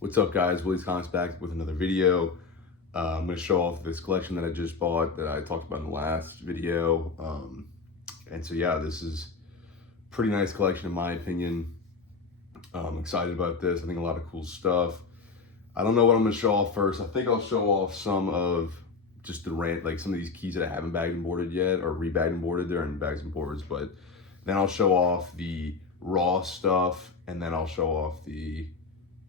What's up, guys? Willie's Comics back with another video. I'm going to show off this collection that I just bought that I talked about in the last video. And so yeah, this is a pretty nice collection in my opinion. I'm excited about this. I think a lot of cool stuff. I don't know what I'm going to show off first. I think I'll show off some of just some of these keys that I haven't bagged and boarded yet, or rebagged and boarded. They're in bags and boards, but then I'll show off the raw stuff, and then I'll show off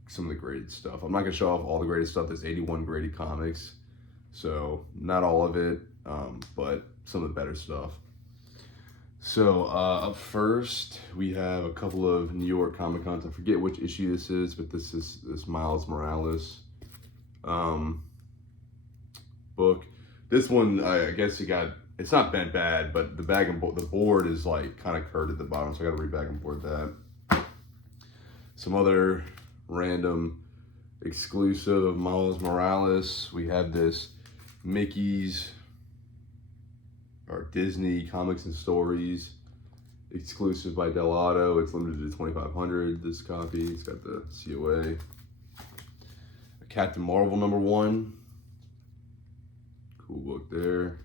some of the graded stuff. I'm not gonna show off all the graded stuff. There's 81 graded comics, so not all of it, but some of the better stuff. So up first, we have a couple of New York Comic Cons. I forget which issue this is, but this is Miles Morales book. This one, I guess it's not bent bad, but the board is like kind of curved at the bottom, so I got to rebag and board that. Some other random exclusive of Miles Morales. We have this Mickey's or Disney Comics and Stories exclusive by Delato. It's limited to 2,500. This copy, it's got the COA. A Captain Marvel #1. Cool book there.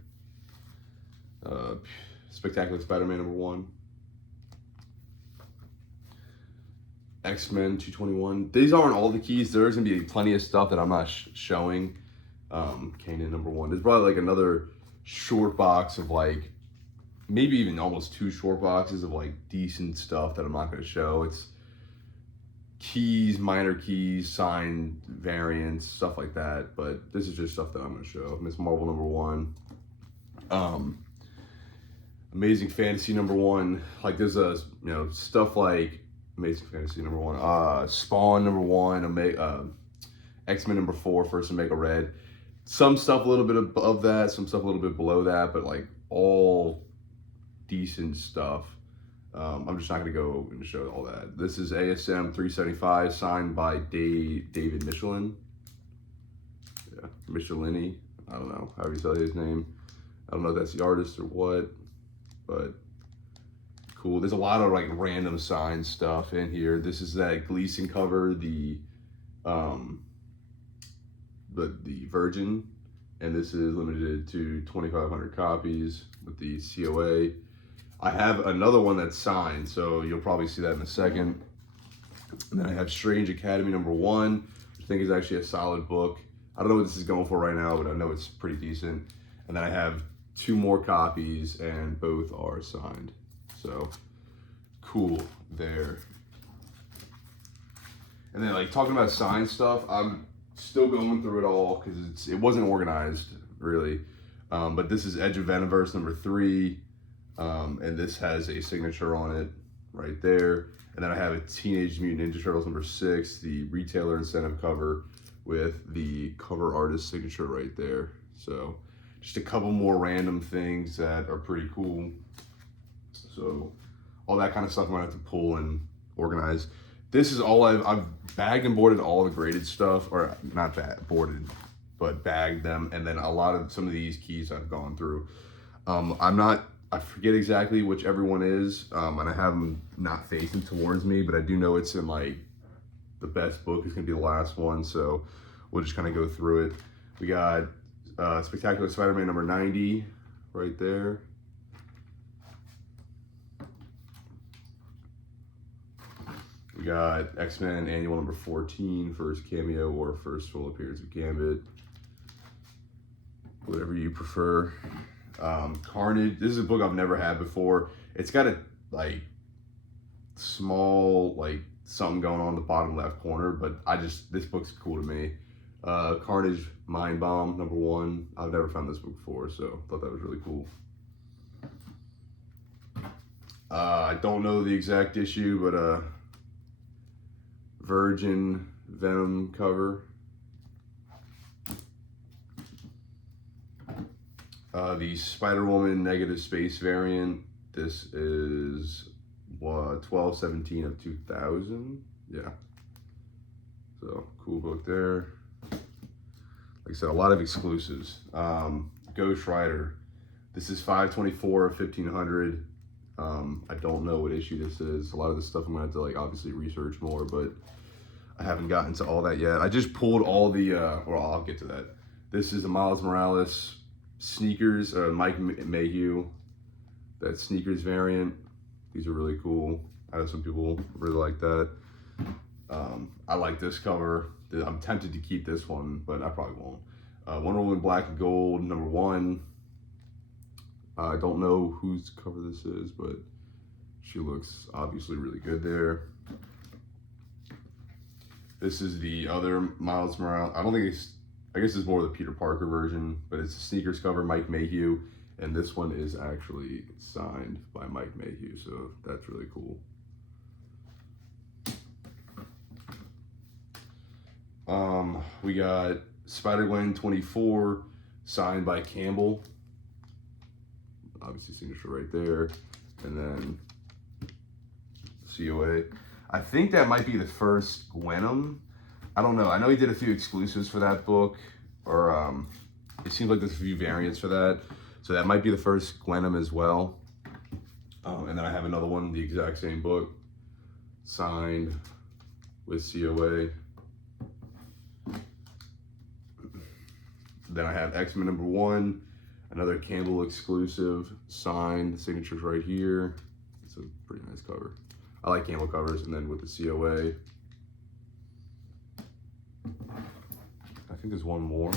Spectacular Spider-Man #1. X-Men 221. These aren't all the keys. There's gonna be plenty of stuff that I'm not showing. Kanan #1. There's probably like another short box of like, maybe even almost 2 short boxes of like decent stuff that I'm not gonna show. It's keys, minor keys, signed variants, stuff like that. But this is just stuff that I'm gonna show. Miss Marvel #1. Amazing Fantasy #1. Like there's stuff like Amazing Fantasy #1, Spawn #1, X-Men #4, First Omega Red. Some stuff a little bit above that, some stuff a little bit below that, but like all decent stuff. I'm just not gonna go and show all that. This is ASM 375, signed by David Michelin. Yeah, Michelini. I don't know how you say his name. I don't know if that's the artist or what, but cool. There's a lot of like random signed stuff in here. This is that Gleason cover, the Virgin, and this is limited to 2,500 copies with the COA. I have another one that's signed, so you'll probably see that in a second. And then I have Strange Academy #1, which I think is actually a solid book. I don't know what this is going for right now, but I know it's pretty decent. And then I have 2 more copies, and both are signed. So cool there. And then like talking about signed stuff, I'm still going through it all because it wasn't organized really. But this is Edge of Venomverse #3, and this has a signature on it right there. And then I have a Teenage Mutant Ninja Turtles #6, the retailer incentive cover with the cover artist signature right there. So just a couple more random things that are pretty cool. So all that kind of stuff I'm gonna have to pull and organize. This is all I've bagged and boarded all the graded stuff, or not boarded, but bagged them. And then some of these keys I've gone through. I forget exactly which everyone is, and I have them not facing towards me, but I do know it's in like the best book is gonna be the last one. So we'll just kind of go through it. We got Spectacular Spider-Man #90 right there. We got X-Men Annual #14, first cameo or first full appearance of Gambit. Whatever you prefer. Carnage. This is a book I've never had before. It's got a like small like something going on in the bottom left corner, but this book's cool to me. Carnage Mind Bomb #1. I've never found this book before, so thought that was really cool. I don't know the exact issue, but Virgin Venom cover. The Spider-Woman Negative Space variant. This is 12/17 of 2000. Yeah. So cool book there. Like I said, a lot of exclusives. Ghost Rider. This is 5/24 of 1500. I don't know what issue this is. A lot of this stuff I'm gonna have to like obviously research more, but I haven't gotten to all that yet. I just pulled all the, well, I'll get to that. This is the Miles Morales sneakers, Mike Mayhew, that sneakers variant. These are really cool. I know some people really like that. I like this cover. I'm tempted to keep this one, but I probably won't. Wonder Woman Black and Gold, #1. I don't know whose cover this is, but she looks obviously really good there. This is the other Miles Morales. I don't think it's, I guess it's more the Peter Parker version, but it's a sneakers cover, Mike Mayhew. And this one is actually signed by Mike Mayhew, so that's really cool. We got Spider-Gwen 24, signed by Campbell. Obviously signature right there. And then COA. I think that might be the first Gwenom. I don't know. I know he did a few exclusives for that book, or it seems like there's a few variants for that. So that might be the first Gwenom as well. And then I have another one, the exact same book, signed with COA. Then I have X-Men #1, another Campbell exclusive, signed. The signature's right here. It's a pretty nice cover. I like Campbell covers. And then with the COA, I think there's one more.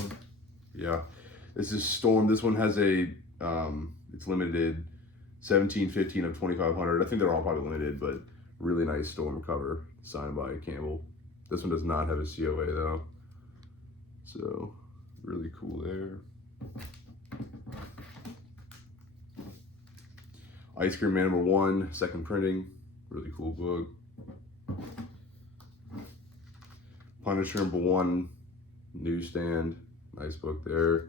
Yeah, this is Storm. This one has a, it's limited 1715 of 2500. I think they're all probably limited, but really nice Storm cover, signed by Campbell. This one does not have a COA though. So really cool there. Ice Cream Man #1, second printing, really cool book. Punisher #1, newsstand, nice book there.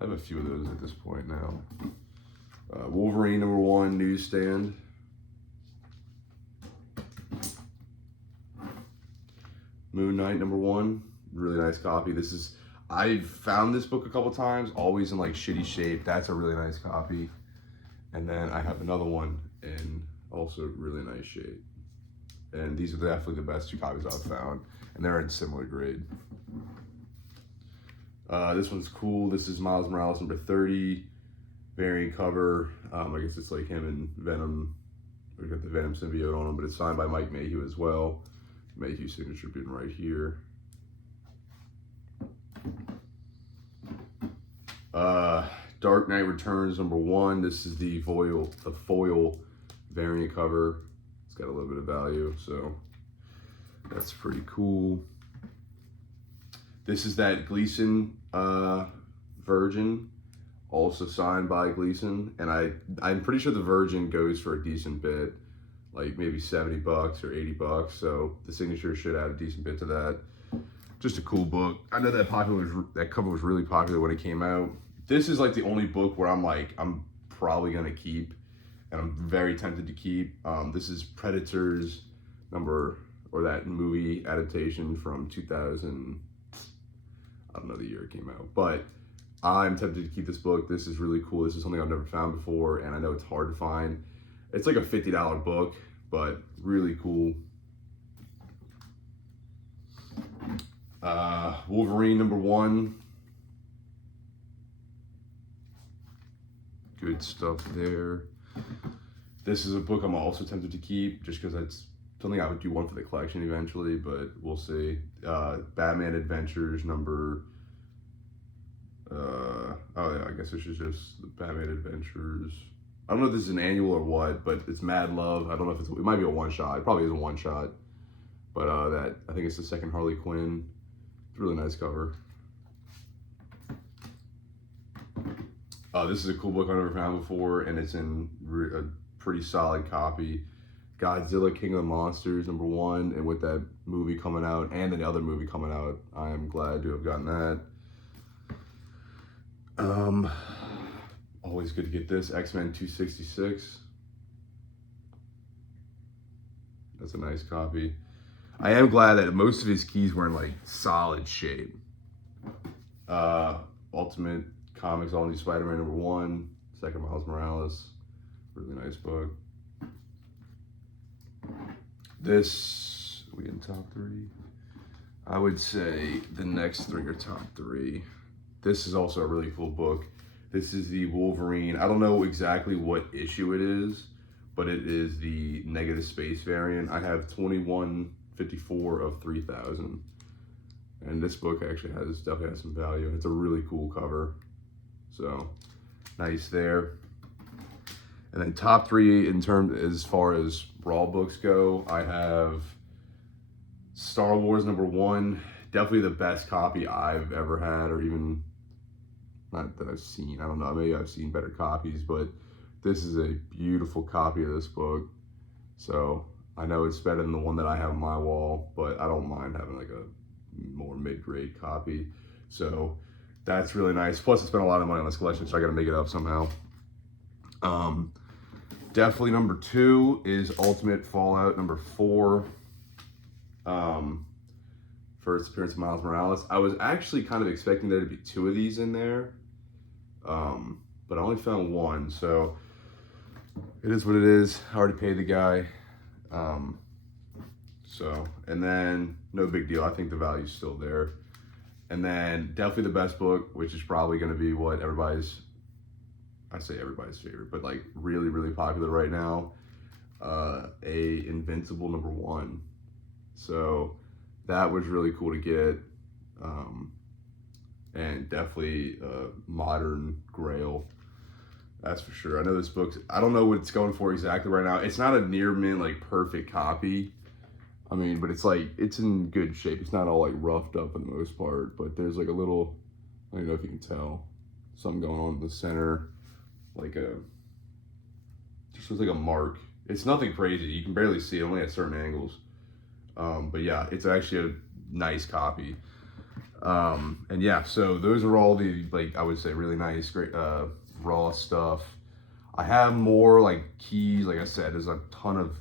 I have a few of those at this point now. Wolverine #1, newsstand. Moon Knight #1, really nice copy. This is, I've found this book a couple times, always in like shitty shape. That's a really nice copy. And then I have another one in also really nice shape. And these are definitely the best two copies I've found. And they're in similar grade. This one's cool. This is Miles Morales #30, variant cover. I guess it's like him and Venom. We got the Venom symbiote on him, but it's signed by Mike Mayhew as well. Mayhew signature being right here. Dark Knight Returns #1. This is the foil variant cover. It's got a little bit of value, so that's pretty cool. This is that Gleason Virgin, also signed by Gleason, and I'm pretty sure the Virgin goes for a decent bit, like maybe $70 or $80. So the signature should add a decent bit to that. Just a cool book. I know that cover was really popular when it came out. This is like the only book where I'm like, I'm probably gonna keep, and I'm very tempted to keep. This is Predators that movie adaptation from 2000. I don't know the year it came out, but I'm tempted to keep this book. This is really cool. This is something I've never found before, and I know it's hard to find. It's like a $50 book, but really cool. Wolverine #1. Good stuff there. This is a book I'm also tempted to keep, just because it's something I would do one for the collection eventually, but we'll see. Batman Adventures oh yeah, I guess this is just the Batman Adventures. I don't know if this is an annual or what, but it's Mad Love. I don't know if it might be a one-shot. It probably is a one-shot. But I think it's the second Harley Quinn. It's a really nice cover. This is a cool book I've never found before, and it's in a pretty solid copy. Godzilla King of the Monsters #1, and with that movie coming out and the other movie coming out, I am glad to have gotten that. Always good to get this. X-Men 266. That's a nice copy. I am glad that most of his keys were in like solid shape. Ultimate Comics All New Spider-Man #1, second Miles Morales. Really nice book. This, we in top 3. I would say the next three are top three. This is also a really cool book. This is the Wolverine. I don't know exactly what issue it is, but it is the negative space variant. I have 2154 of 3000. And this book actually definitely has some value. It's a really cool cover. So nice there. And then top three in terms as far as Raw books go, I have Star Wars #1, definitely the best copy I've ever had, or even not that I've seen. I don't know, maybe I've seen better copies, but this is a beautiful copy of this book. So I know it's better than the one that I have on my wall, but I don't mind having like a more mid-grade copy. So that's really nice. Plus I spent a lot of money on this collection, so I gotta make it up somehow. Definitely #2 is Ultimate Fallout #4. First appearance of Miles Morales. I was actually kind of expecting there to be 2 of these in there, but I only found 1, so it is what it is. I already paid the guy, and then no big deal. I think the value's still there. And then definitely the best book, which is probably going to be what I say everybody's favorite, but like really, really popular right now, a Invincible #1. So that was really cool to get, and definitely a modern grail, that's for sure. I know this book, I don't know what it's going for exactly right now. It's not a near mint, like perfect copy. I mean, but it's like, it's in good shape. It's not all like roughed up for the most part, but there's like a little, I don't know if you can tell, something going on in the center, like just looks like a mark. It's nothing crazy. You can barely see it, only at certain angles. But yeah, it's actually a nice copy. And yeah, so those are all the, like, I would say really nice, great, Raw stuff. I have more like keys. Like I said, there's a ton of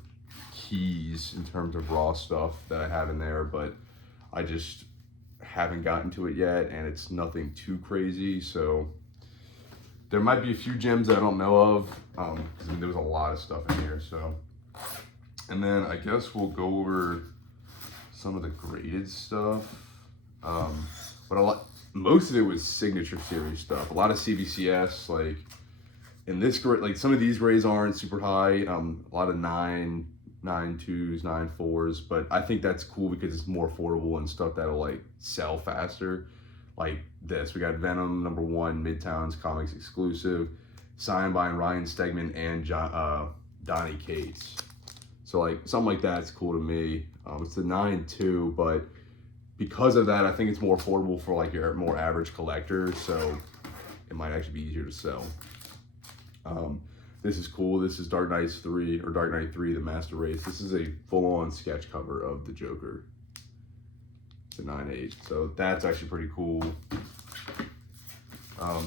keys in terms of Raw stuff that I have in there, but I just haven't gotten to it yet, and it's nothing too crazy. So there might be a few gems that I don't know of, because I mean, there was a lot of stuff in here. So, and then I guess we'll go over some of the graded stuff, but most of it was signature series stuff. A lot of CBCS, like in this grade, like some of these grades aren't super high. A lot of 9.2s, 9.4s, but I think that's cool because it's more affordable and stuff that'll like sell faster. Like this, we got Venom #1, Midtown's Comics exclusive, signed by Ryan Stegman and Donnie Cates. So like something like that's cool to me. It's a 9.2, but because of that, I think it's more affordable for like your more average collector. So it might actually be easier to sell. This is cool. This is Dark Knight 3, The Master Race. This is a full-on sketch cover of the Joker. It's a 9.8, so that's actually pretty cool.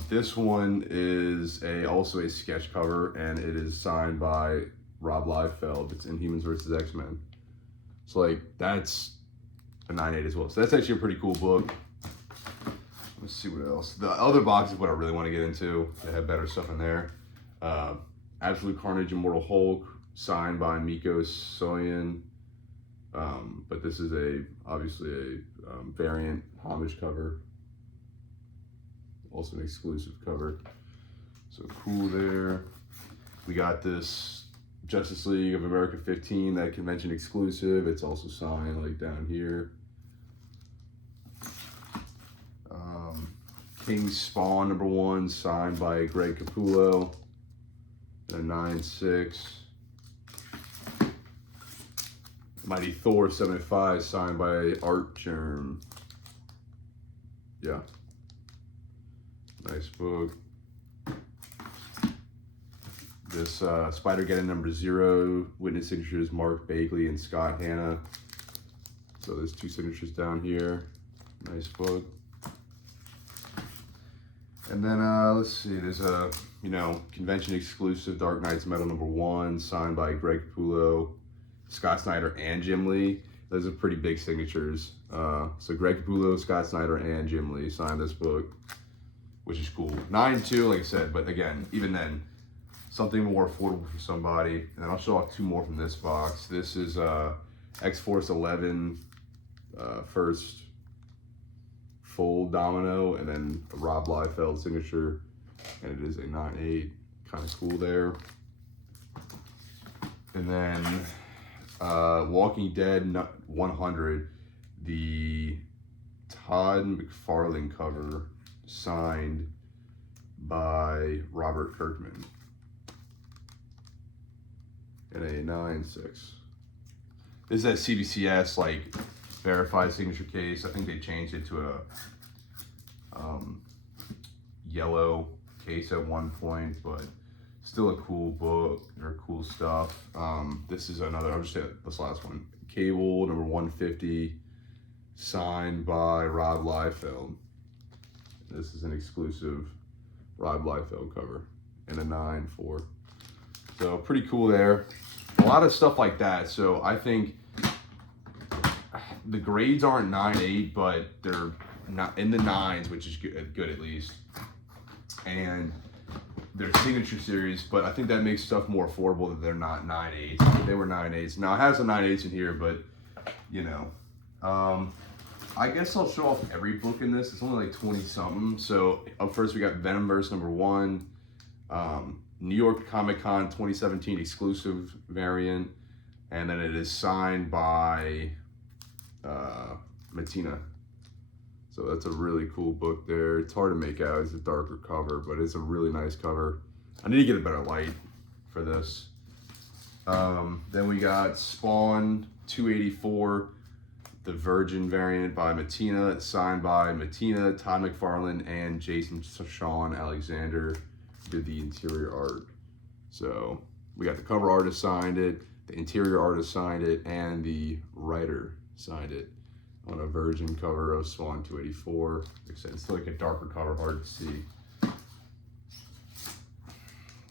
This one is also a sketch cover, and it is signed by Rob Liefeld. It's Inhumans vs. X-Men. So like that's a 9.8 as well. So that's actually a pretty cool book. Let's see what else. The other box is what I really want to get into. They have better stuff in there. Absolute Carnage Immortal Hulk, signed by Miko Soyan. But this is obviously a variant homage cover. Also an exclusive cover. So cool there. We got this Justice League of America 15, that convention exclusive. It's also signed like down here. King Spawn #1, signed by Greg Capullo. A 9.6. Mighty Thor 75, signed by Art Germ. Yeah. Nice book. This Spider-Geddon #0, witness signatures Mark Bagley and Scott Hanna. So there's 2 signatures down here. Nice book. And then let's see, there's a convention exclusive Dark Knight's Metal #1, signed by Greg Capullo, Scott Snyder, and Jim Lee. Those are pretty big signatures. So Greg Capullo, Scott Snyder, and Jim Lee signed this book, which is cool. 9.2, like I said, but again, even then, something more affordable for somebody. And then I'll show off 2 more from this box. This is X-Force 11, first full domino, and then a Rob Liefeld signature, and it is a 9/8, kind of cool there. And then Walking Dead 100, the Todd McFarlane cover, signed by Robert Kirkman in a 9/6. This is that CBCS like verified signature case. I think they changed it to a yellow case at one point, but still a cool book or cool stuff. This is another, I'll just say this last one. Cable number 150, signed by Rob Liefeld. This is an exclusive Rob Liefeld cover in a 9/4. So pretty cool there. A lot of stuff like that. So I think the grades aren't 9/8, but they're not in the 9s, which is good at least. And they're signature series, but I think that makes stuff more affordable that they're not 9/8s. They were 9/8s. Now it has some 9/8s in here, but you know, I guess I'll show off every book in this. It's only like 20 something. So up first we got Venomverse number 1, New York Comic Con 2017 exclusive variant, and then it is signed by Matina. So that's a really cool book there. It's hard to make out, it's a darker cover, but it's a really nice cover. I need to get a better light for this. Then we got Spawn 284, the Virgin variant by Matina, signed by Matina, Todd McFarlane, and Jason Sean Alexander did the interior art. So we got the cover artist signed it, the interior artist signed it, and the writer signed it on a Virgin cover of Spawn 284. Like I said, it's like a darker cover, hard to see.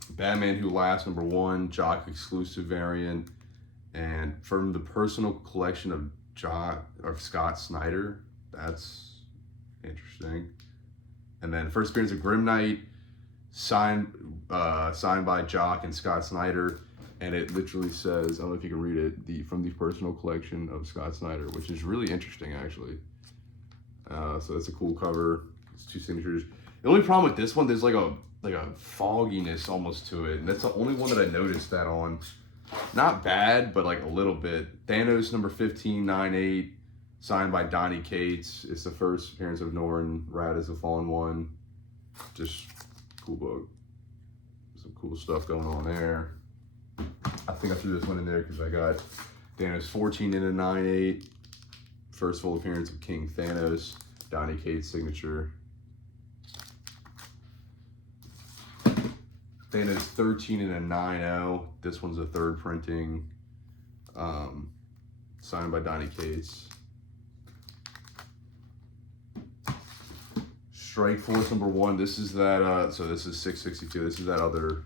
Batman Who Laughs number 1, Jock exclusive variant, and from the personal collection of Scott Snyder. That's interesting. And then first appearance of Grim Knight, signed by Jock and Scott Snyder, and it literally says, I don't know if you can read it, from the personal collection of Scott Snyder, which is really interesting actually. So that's a cool cover. It's 2 signatures. The only problem with this one, there's like a fogginess almost to it, and that's the only one that I noticed that on. Not bad, but like a little bit. Thanos number 15, 9/8, signed by Donnie Cates. It's the first appearance of Norrin Rad as a Fallen One. Just cool book. Some cool stuff going on there. I think I threw this one in there because I got Thanos 14 in a 9/8. First full appearance of King Thanos. Donnie Cates signature. Thanos 13 in a 9/0. This one's a 3rd printing, signed by Donnie Cates. Strike Force number 1. This is that. So this is 662. This is that other.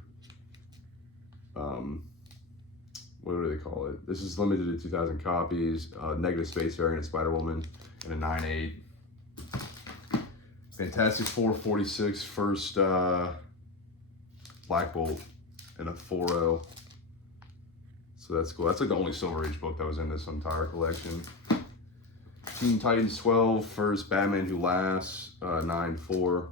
What do they call it? This is limited to 2,000 copies. Negative Space variant of Spider-Woman in a 9/8. Fantastic Four 46 first. Black Bolt and a 4/0. So that's cool. That's like the only Silver Age book that was in this entire collection. Teen Titans 12, first Batman Who Laughs, 9/4.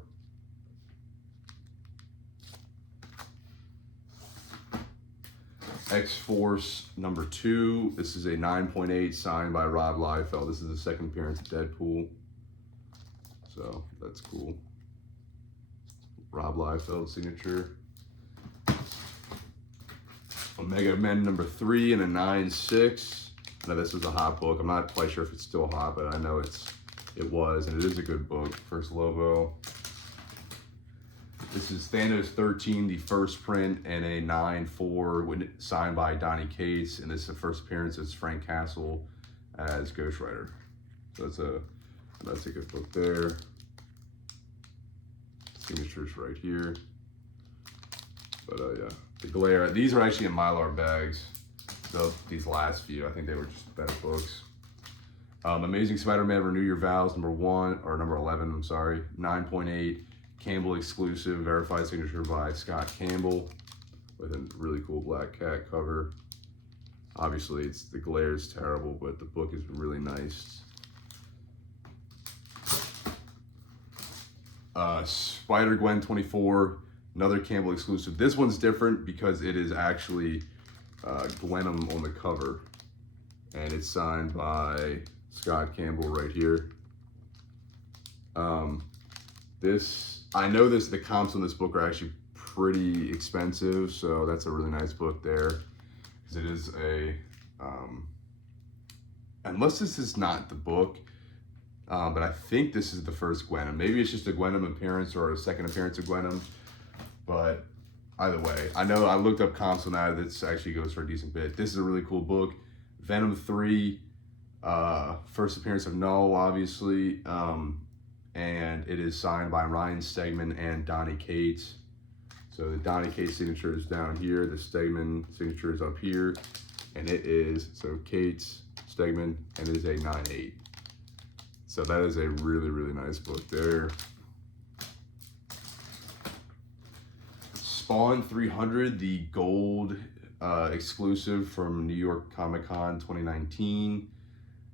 X-Force number 2. This is a 9.8 signed by Rob Liefeld. This is the 2nd appearance of Deadpool. So that's cool. Rob Liefeld signature. Omega Men number 3 in a 9/6. Now this was a hot book. I'm not quite sure if it's still hot, but I know it was, and it is a good book. First Lobo. This is Thanos 13, the first print, and a 9/4 signed by Donnie Cates, and this is the first appearance as Frank Castle as Ghost Rider. So that's a good book there. Signatures right here. But yeah, the Glare. These are actually in Mylar bags. So these last few, I think they were just better books. Amazing Spider-Man Renew Your Vows number 1 or number 11. I'm sorry, 9.8. Campbell exclusive, verified signature by Scott Campbell, with a really cool black cat cover. Obviously, the glare is terrible, but the book is really nice. Spider-Gwen 24, another Campbell exclusive. This one's different because it is actually Gwenum on the cover. And it's signed by Scott Campbell right here. I know the comps on this book are actually pretty expensive, so that's a really nice book there. Because it is a, unless this is not the book, but I think this is the first Gwenum. Maybe it's just a Gwenum appearance or a second appearance of Gwenum, but either way, I know I looked up comps on that. This actually goes for a decent bit. This is a really cool book. Venom 3, first appearance of Null, obviously, and it is signed by Ryan Stegman and Donny Cates. So the Donny Cates signature is down here, the Stegman signature is up here, and it is, so Cates, Stegman, and it is a 9/8. So that is a really, really nice book there. Spawn 300, the gold exclusive from New York Comic Con 2019,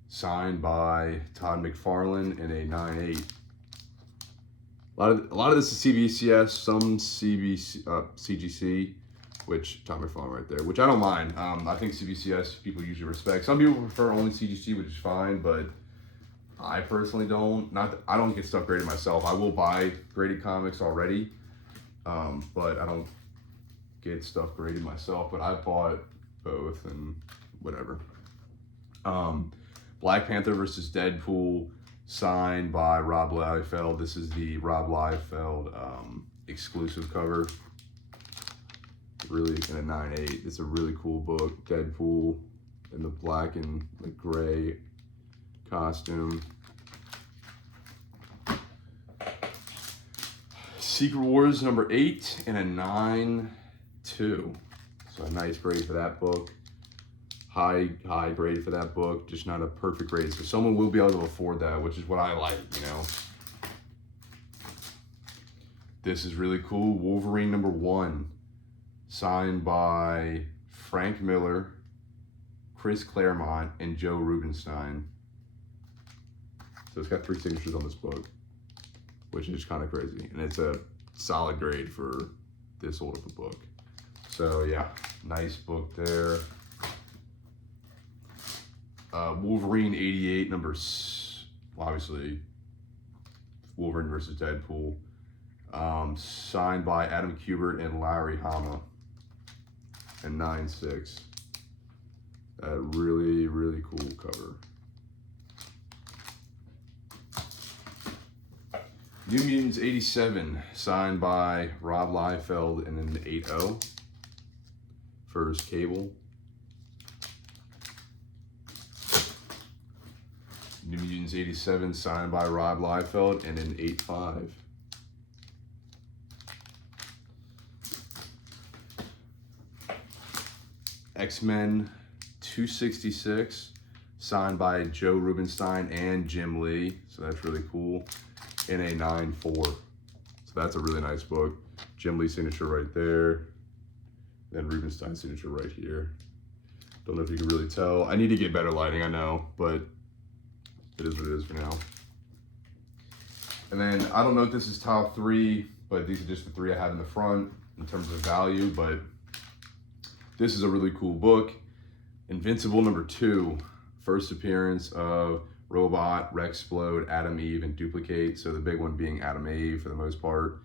signed by Todd McFarlane in a 9/8. A lot of this is CBCS, some CGC, which Todd McFarlane right there, which I don't mind. I think CBCS people usually respect. Some people prefer only CGC, which is fine, but I personally don't. I don't get stuff graded myself. I will buy graded comics already, but I don't get stuff graded myself. But I bought both and whatever. Black Panther versus Deadpool, signed by Rob Liefeld. This is the Rob Liefeld exclusive cover. Really in a 9/8. It's a really cool book. Deadpool in the black and the gray costume. Secret Wars number 8 in a 9/2. So a nice grade for that book. High grade for that book, just not a perfect grade. So someone will be able to afford that, which is what I like, you know. This is really cool. Wolverine number 1, signed by Frank Miller, Chris Claremont, and Joe Rubinstein. So it's got 3 signatures on this book, which is kind of crazy. And it's a solid grade for this old of a book. So yeah, nice book there. Wolverine 88, obviously Wolverine versus Deadpool, signed by Adam Kubert and Larry Hama, and 9/6. A really, really cool cover. New Mutants 87, signed by Rob Liefeld and an 8/0. First Cable. New Mutants 87, signed by Rob Liefeld and an 8/5. X-Men 266, signed by Joe Rubinstein and Jim Lee. So that's really cool. In a 9/4. So that's a really nice book. Jim Lee signature right there. Then Rubinstein signature right here. Don't know if you can really tell. I need to get better lighting, I know, but it is what it is for now. And then I don't know if this is top 3, but these are just the 3 I have in the front in terms of value, but this is a really cool book. Invincible number 2, first appearance of Robot, Rexplode, Adam Eve, and Duplicate. So the big one being Adam Eve for the most part.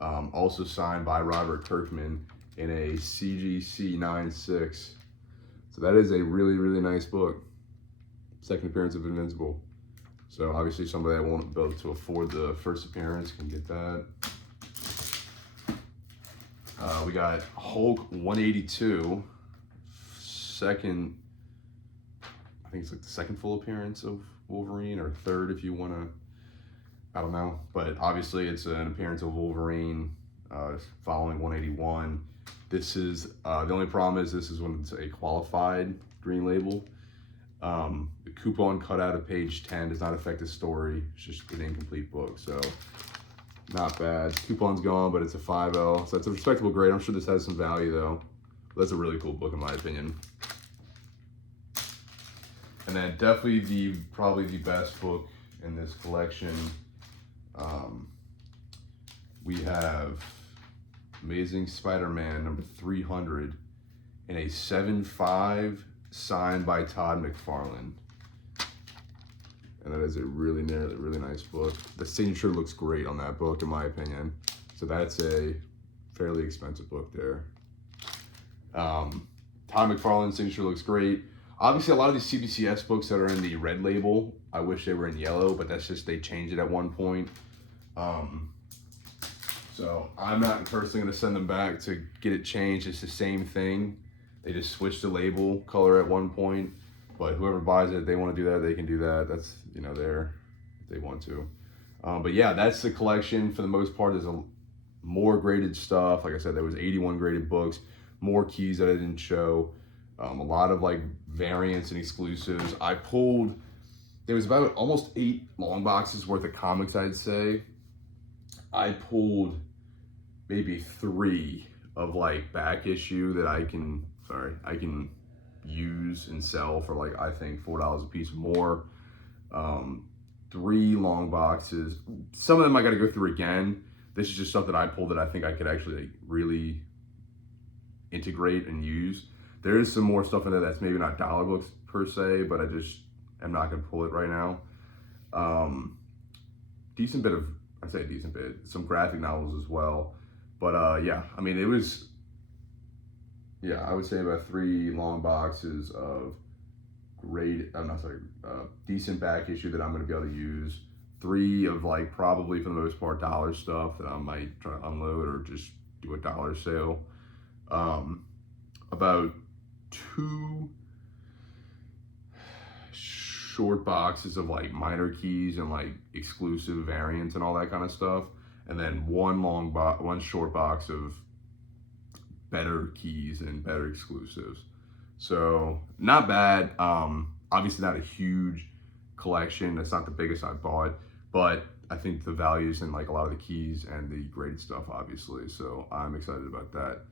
Also signed by Robert Kirkman in a CGC 9/6. So that is a really, really nice book. Second appearance of Invincible. So obviously somebody that won't be able to afford the first appearance can get that. We got Hulk 182, second, I think it's like the second full appearance of Wolverine, or third if you want to, I don't know. But obviously it's an appearance of Wolverine following 181. This is, the only problem is this is when it's a qualified green label. The coupon cut out of page 10 does not affect the story. It's just an incomplete book, so not bad. Coupon's gone, but it's a 5/0, so it's a respectable grade. I'm sure this has some value though. That's a really cool book in my opinion. And then definitely probably the best book in this collection, we have Amazing Spider-Man number 300 in a 7.5 signed by Todd McFarlane. And that is a really nice book. The signature looks great on that book, in my opinion. So that's a fairly expensive book there. Todd McFarlane's signature looks great. Obviously, a lot of these CBCS books that are in the red label, I wish they were in yellow, but that's just, they changed it at one point. So I'm not personally going to send them back to get it changed. It's the same thing. They just switched the label color at one point. But whoever buys it, they want to do that, they can do that. That's, you know, there if they want to. But yeah, that's the collection for the most part. There's more graded stuff. Like I said, there was 81 graded books, more keys that I didn't show, a lot of like variants and exclusives. I pulled, there was about almost 8 long boxes worth of comics, I'd say. I pulled maybe 3 of like back issue that I can use and sell for like, I think $4 a piece more. 3 long boxes. Some of them I got to go through again. This is just stuff that I pulled that I think I could actually like really integrate and use. There is some more stuff in there that's maybe not dollar books per se, but I just am not going to pull it right now. Decent bit of, I say decent bit, some graphic novels as well. But yeah, I mean, it was, yeah, I would say about 3 long boxes of decent back issue that I'm going to be able to use. 3 of like probably for the most part dollar stuff that I might try to unload or just do a dollar sale. About 2 short boxes of like minor keys and like exclusive variants and all that kind of stuff, and then one short box of better keys and better exclusives. So not bad. Obviously not a huge collection. That's not the biggest I've bought, but I think the values in like a lot of the keys and the graded stuff, obviously. So I'm excited about that.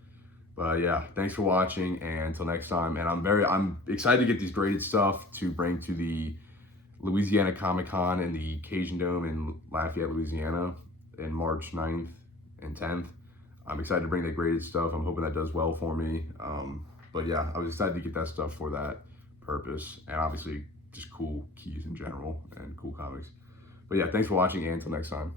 But yeah, thanks for watching, and until next time. And I'm excited to get these graded stuff to bring to the Louisiana Comic Con in the Cajun Dome in Lafayette, Louisiana, in March 9th and 10th. I'm excited to bring that graded stuff. I'm hoping that does well for me. But yeah, I was excited to get that stuff for that purpose, and obviously just cool keys in general and cool comics. But yeah, thanks for watching, and until next time.